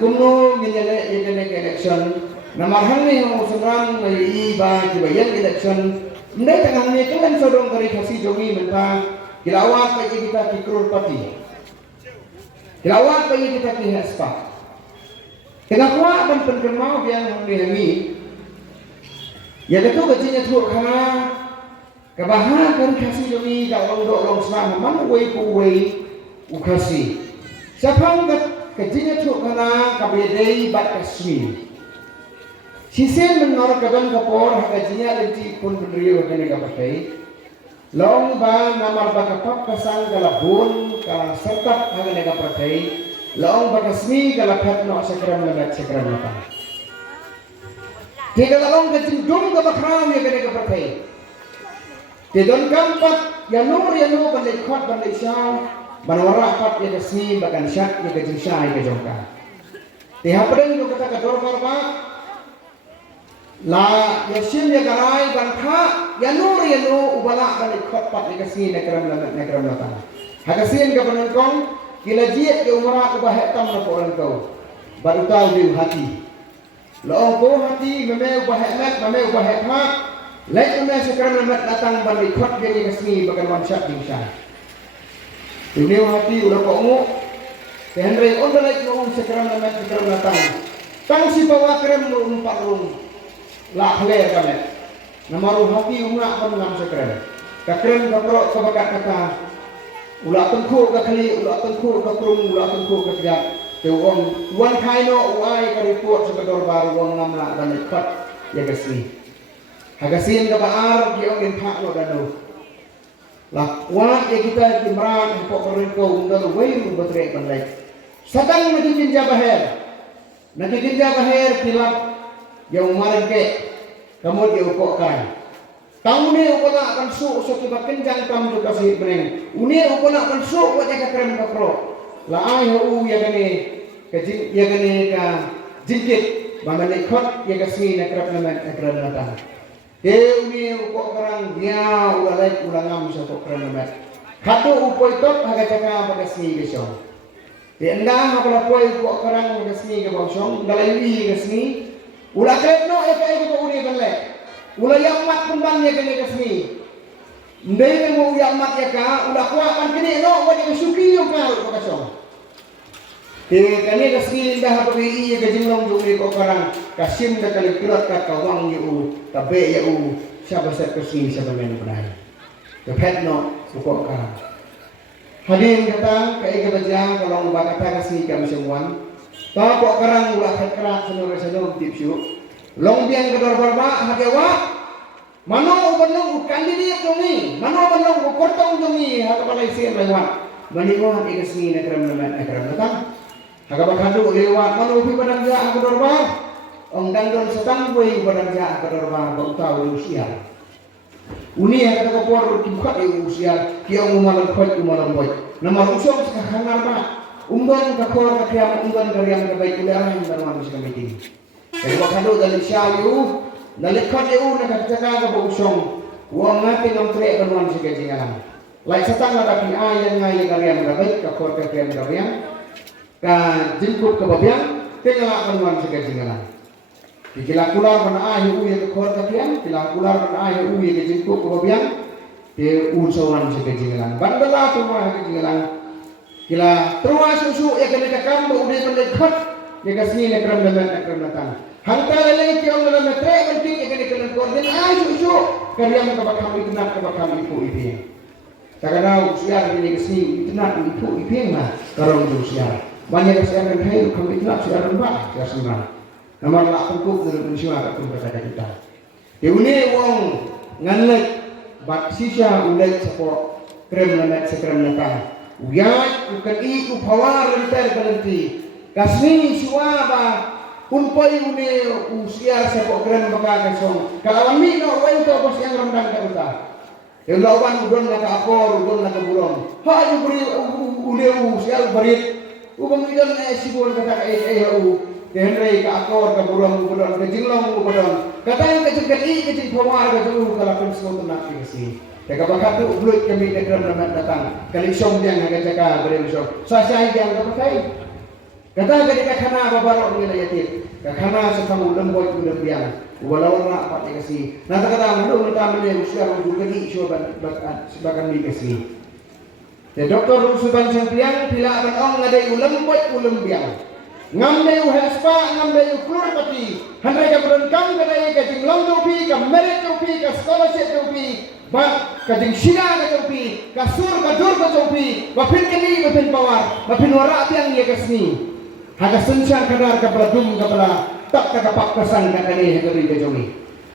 kuno gini election nomor hani yang usulan dari iba kibayan election ndai tengah ni kan sodong kari kasih jongi mentah kilawat bagi kita kikrul pati kilawat bagi kita ki haspa tengah kuat dan penkemau yang dihami ya itu gajinya tuh karena kebahan kari kasih jongi kalau long selama mana wei ukasi siapa gajinya tuh karena kabedei bat kasmi sisen menor kaban kapor gajinya leci pun berdiri wakil kapakai long ba namar ba kapap kasang galabun ka sertap hagan kapakai long ba kasmi galaphat no sakram lamat sakram lata tiga long gajin dum ka bakram ya kene kapakai tidon kampat yanu bandai khot bandai syam banwara pat ya kasmi bagan syak ya gajin syai ke jongka tiha pedeng do kata kador barba la yasin ya garai bantha yanu ubala balik khot pat likasi nekram lata hakasin ka penengkong kila jiet ke umra ko bahe tam na ko kau baru tahu di hati lo ko hati meme bahe mat meme bahe ha lai meme sekram mat datang balik khot dia likasi bakan wansyak dimsha dunia hati udah ko mu tenre on dalai ko sekram datang tang si bawa krem lo umpat rung lah ler kami namaru hati umra kan ngam sekeren kakren kakrok kebakat kata ulah tengku kakali ulah tengku kakrung ulah tengku ketiak teuong wan kaino uai karipot sebedor baru wong ngam la dan ikut ya kesli hagasin kabaar kiong intak lo danu lah kuat ya kita timran pok periko undal wei betre pandai sadang nagijinja baher kilap yang umaran ke kamu diukokkan tahu ni ukona akan su kibat kenjang kamu juga sih beneng uni ukona akan su wajah kerem kakro la ai hu ya gane kejin ya gane ka jingkit bamane khot ya kasmi nakrap nata uni ukok karang dia ulalai ulangam satu kerem nat khatu upoi top haga jaka bagasmi besong enda hapala poi ukok karang bagasmi ke bosong dalai wi gasmi ulah kretno eka ko uni banle ulah yang mat pun ya kene kasmi ndai mo yang mat ya ka ulah kuat kan kene no wadi suki yo ka ko kasong te kane kasmi dah apa iya gajinglong dumi ko karang kasim da kali kirat ka kawang yu tabe ya siapa set kasmi siapa men benai ke petno ko karang hadin kata kai ke bajang kalau ba kata kasmi kam semwan ta ko karang ulah kerat senur tipsu long biang kedor barba hadewa mano ubanong kandidat jongi mano ubanong kortong jongi haka balai sien lewat manimo hati kesni nekram datang haka bakadu lewat mano upi badang ja kedor bar ong dandon setang boy badang ja kedor bar bautau usia uni haka kapor dibuka usia kiong umalan boy nama usong sekahangar ba umban kakor kakiam umban kariam kabaik ulang dan manusia meeting. Jadi waktu dari syayu, dari kau nak ke busong, uang ngati ngomtrek beruang segajingan. Lain setang ada pi ayam ngai kariam kabaik kakor kakiam kariam, ka jingkut ke babiang, tinggal beruang segajingan. Kila kular mana ayu uye kakor kakiam, kila kular mana ayu uye ke jingkut ke babiang, te usawan segajingan. Bandela tu mah segajingan. Kila terus susu ya kena cakap udah mendekat ya kasih nekram datang hantar lagi kiong dalam metre penting ya kena koordin susu kalian kami kenap kami ibu takana usia ini kasih kenap ibu mah karong usia banyak usia yang hai kami kenap usia mbak ya semua nomor lah pengkuk dalam usia aku berkata kita ini wong nganlek bat sisa ulai sepok krem datang uyat ukati upawar rentar kalenti kasni suaba unpoi une usia sepok keren baka kasong kalawami no wento bos yang rendang ka uta lawan udon na ka akor udon na ka burong ha yu beri une usia berit ubang idon sibon kata henry ka akor ka burong udon ka jinglong udon kata yang kecil pawar ka julu kalapin semua tenak kasi Teka bakatu ublut kami nekram naman datang. Kalisong yang agak jaga berisong. Sasay yang kapakai. Kata gadi kakana babarok nila yatim. Kakana sa kamu lembot ulam biang. Walau na apa ni kasi. Nata kata malu utama ni usia juga di shoban sebagai ni kasi. Ya doktor suban sang biang pila akan ong ngadai ulam biang. Ngamdai uhaspa ngamdai uklur pati. Handai ka berengkang kadai ka jinglang topi ka merit topi ka scholarship topi. Ba kading sila ka topi ka sur ka dur ka topi. Bapin kini bapin pawar bapin wara tiang ye kasni. Haga sensyang kadar ka beladum ka bela tak ka kapak kesan ka kani ka ri ka jomi.